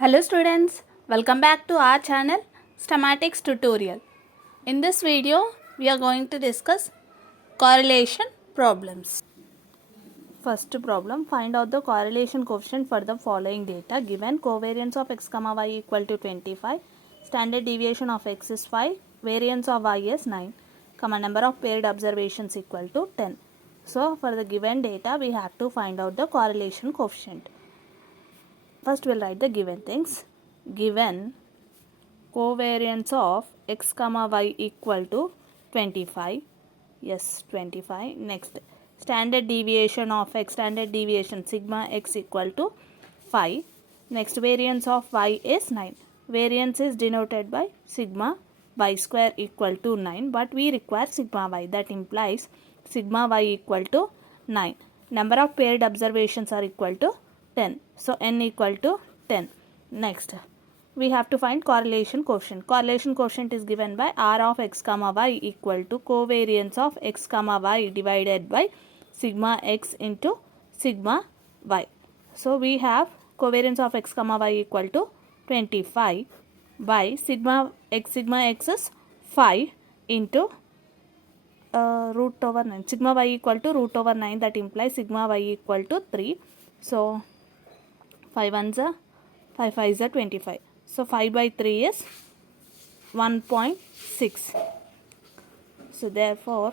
Hello students, welcome back to our channel Statistics tutorial. In this video, we are going to discuss correlation problems. First problem, find out the correlation coefficient for the following data. Given covariance of x comma y equal to 25, standard deviation of x is 5, variance of y is 9, number of paired observations equal to 10. So, for the given data, we have to find out the correlation coefficient. First we'll write the given things. Given covariance of x comma y equal to 25. Yes, 25. Next, standard deviation of x, standard deviation sigma x equal to 5. Next, variance of y is 9. Variance is denoted by sigma y square equal to 9, but we require sigma y. That implies sigma y equal to 9. Number of paired observations are equal to 10. So, n equal to 10. Next, we have to find correlation coefficient. Correlation coefficient is given by r of x comma y equal to covariance of x comma y divided by sigma x into sigma y. So, we have covariance of x comma y equal to 25 by sigma x is 5 into root over 9. Sigma y equal to root over 9, that implies sigma y equal to 3. So, 5 ones are 5 5s are 25. So, 5 by 3 is 1.6. So, therefore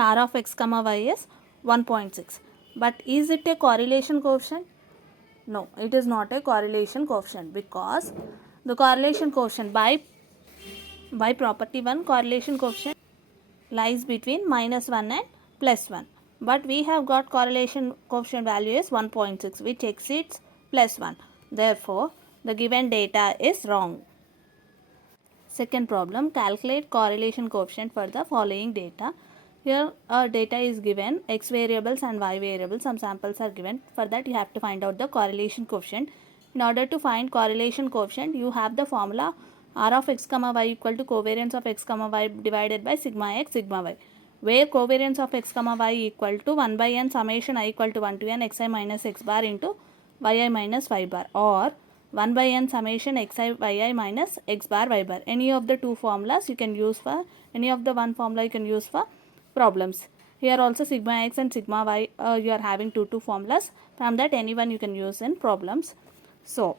r of x comma y is 1.6. But is it a correlation coefficient? No, it is not a correlation coefficient, because the correlation coefficient by property 1, correlation coefficient lies between minus 1 and plus 1. But we have got correlation coefficient value is 1.6, which exceeds plus 1. Therefore, the given data is wrong. Second problem, calculate correlation coefficient for the following data. Here data is given, x variables and y variables. Some samples are given. For that you have to find out the correlation coefficient. In order to find correlation coefficient, you have the formula r of x comma y equal to covariance of x comma y divided by sigma x sigma y, where covariance of x comma y equal to 1 by n summation I equal to 1 to n xi minus x bar into yi minus y bar, or 1 by n summation xi yi minus x bar y bar. Any of the two formulas you can use for, any of the one formula you can use for problems. Here also sigma x and sigma y, you are having two formulas. From that any one you can use in problems. So,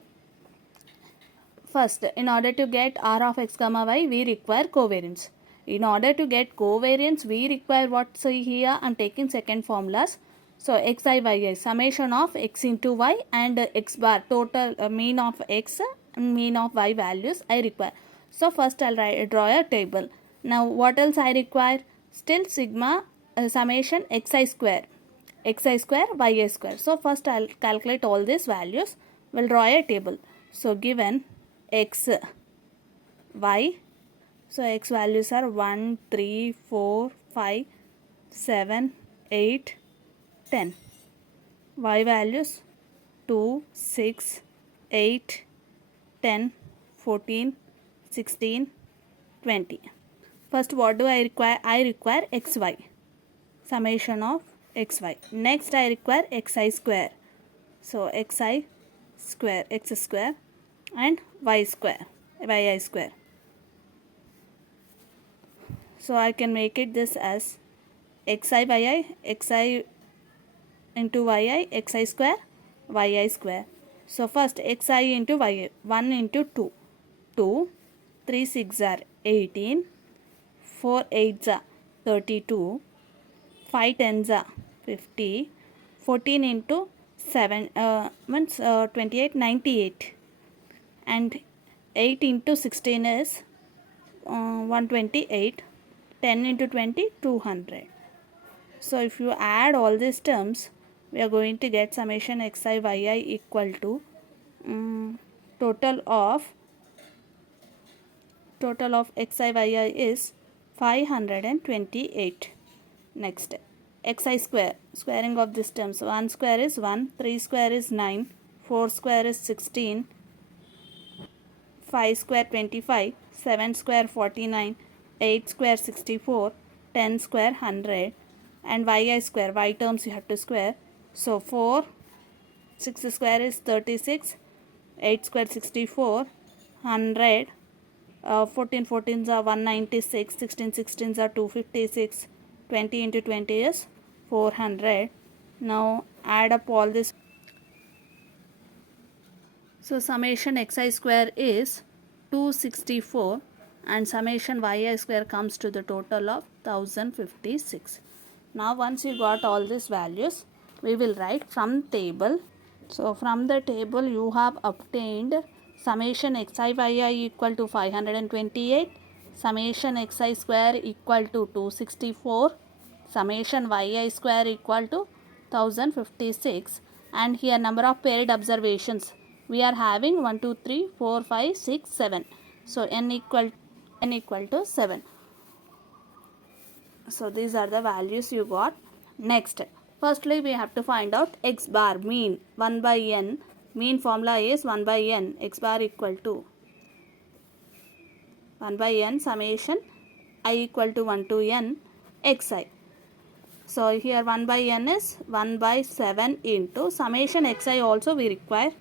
first, in order to get r of x comma y, we require covariance. In order to get covariance, we require what? So, here I am taking second formulas. So, xi yi, summation of x into y and x bar, total mean of x and mean of y values I require. So, first I will draw a table. Now, what else I require? Still sigma summation xi square yi square. So, first I will calculate all these values. We will draw a table. So, given x, y, so x values are 1, 3, 4, 5, 7, 8, 10. Y values 2, 6, 8, 10, 14, 16, 20. First, what do I require? I require xy, summation of xy. Next, I require xi square. So, xi square, x square and y square, yi square. So, I can make it this as xi into yi, xi square, yi square. So, first xi into yi, 1 into 2, 2, 3 6 are 18, 4 8s are 32, 5 10s are 50, 14 into 7 means 28, 98, and 8 into 16 is 128, 10 into 20, 200. So, if you add all these terms, we are going to get summation xi yi equal to total of xi yi is 528. Next, xi square, squaring of these terms, 1 square is 1, 3 square is 9, 4 square is 16, 5 square 25, 7 square 49, 8 square 64, 10 square 100, and yi square, y terms you have to square. So, 4 6 square is 36, 8 square 64, 100, 14 14s are 196, 16 16s are 256, 20 into 20 is 400. Now add up all this. So summation xi square is 264 and summation yi square comes to the total of 1056. Now once you got all these values, we will write from table. So from the table you have obtained summation xi yi equal to 528, summation xi square equal to 264, summation yi square equal to 1056, and here number of paired observations we are having 1 2 3 4 5 6 7. So n equal to 7. So these are the values you got. Next, firstly we have to find out x bar mean 1 by n. Mean formula is 1 by n. X bar equal to 1 by n summation I equal to 1 to n xi. So here 1 by n is 1 by 7 into summation xi also we require.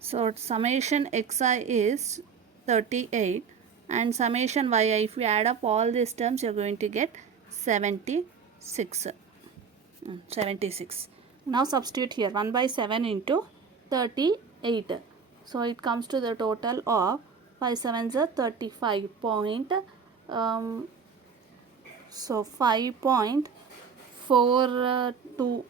So summation xi is 38 and summation yi, if you add up all these terms you are going to get 76. 76. Now substitute here 1 by 7 into 38. So it comes to the total of 5 7s are 35 point. So 5.42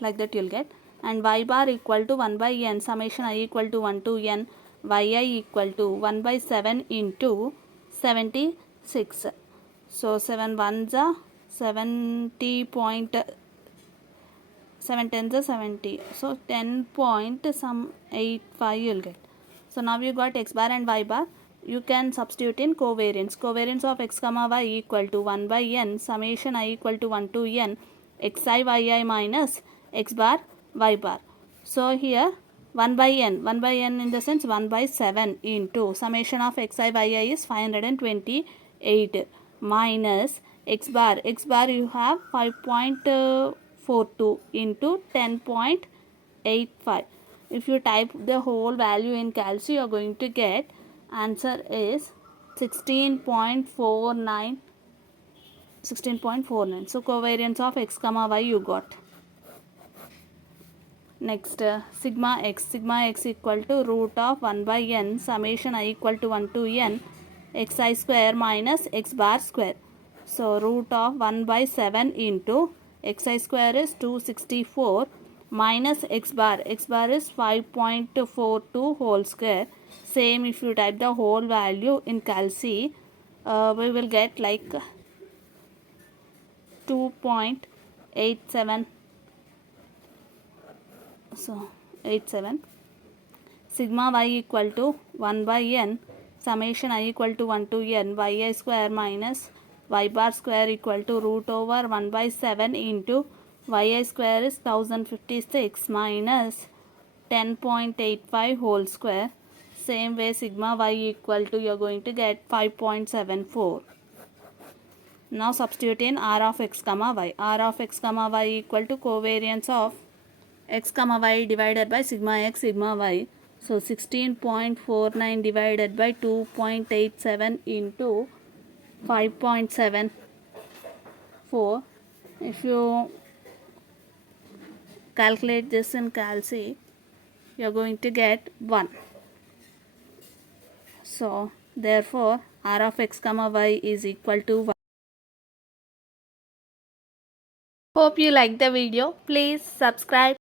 like that you'll get, and y bar equal to 1 by n summation I equal to 1 to n yi equal to 1 by 7 into 76. So 7 1s are 70 point 7 10s are 70, so 10 point some 85 you'll get. So now you got x bar and y bar. You can substitute in covariance. Covariance of x comma y equal to 1 by n summation I equal to 1 to n xi yi minus x bar y bar. So here 1 by n in the sense 1 by 7 into summation of xi yi is 528 minus x bar you have 5.42 into 10.85. If you type the whole value in calci, you are going to get answer is 16.49. So covariance of x comma y you got. Next, sigma x equal to root of 1 by n summation I equal to 1 to n xi square minus x bar square. So root of 1 by 7 into xi square is 264 minus x bar is 5.42 whole square. Same if you type the whole value in calci, we will get like 2.87. So 87. Sigma y equal to 1 by n summation I equal to 1 to n yi square minus y bar square equal to root over 1 by 7 into yi square is 1056 minus 10.85 whole square. Same way sigma y equal to you are going to get 5.74. Now substitute in r of x comma y. R of x comma y equal to covariance of x comma y divided by sigma x sigma y. So 16.49 divided by 2.87 into 5.74. If you calculate this in calci, you are going to get 1. So therefore r of x comma y is equal to 1. Hope you like the video. Please subscribe.